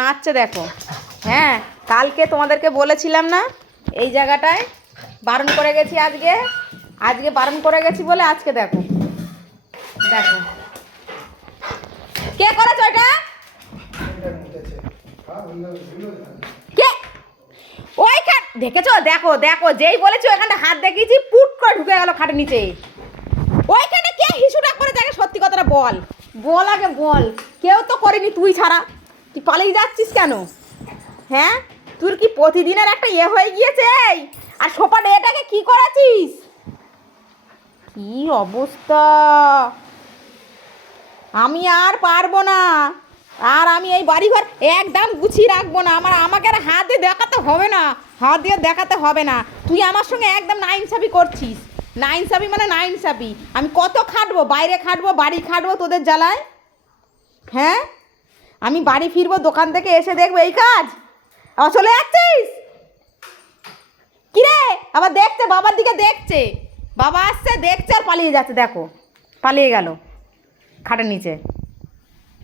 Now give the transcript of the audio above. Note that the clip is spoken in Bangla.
নাচছে দেখো। হ্যাঁ, কালকে তোমাদেরকে বলেছিলাম না এই জায়গাটায় বারণ করে গেছি। আজকে বারণ করে গেছি বলে আজকে দেখো দেখো কে করেছো এটা, কে ওইখান দেখেছো? দেখো দেখো, যেই বলেছি ওইখানটা হাত দেখিয়েছি, পুট করে ঢুকে গেল খাটের নিচে। ওইখানে কে হিসুটা করে দেখে? সত্যি কথাটা বল, বল আগে বল। কেউ তো করেনি তুই ছাড়া। তুই পালিয়ে যাচ্ছিস কেন? হ্যাঁ, তোর কি প্রতিদিনের একটা হয়ে গিয়েছে? আর সোপাটা এটাকে কি করেছিস? কি অবস্থা! আমি আর পারবো না, আর আমি এই বাড়িঘর একদম গুছিয়ে রাখবো না। আমাকে আর হাত দিয়ে দেখাতে হবে না, হাত দিয়ে দেখাতে হবে না। তুই আমার সঙ্গে একদম নাইনসাফি করছিস। নাইনসাফি মানে নাইনসাফি। আমি কত খাটবো, বাইরে খাটবো, বাড়ি খাটবো তোদের জ্বালায়। হ্যাঁ, আমি বাড়ি ফিরবো, দোকান থেকে এসে দেখবো এই কাজ। আবার চলে যাচ্ছিস কিরে? আবার দেখছে, বাবার দিকে দেখছে, বাবা আসছে দেখছে আর পালিয়ে যাচ্ছে। দেখো পালিয়ে গেল খাটের নিচে।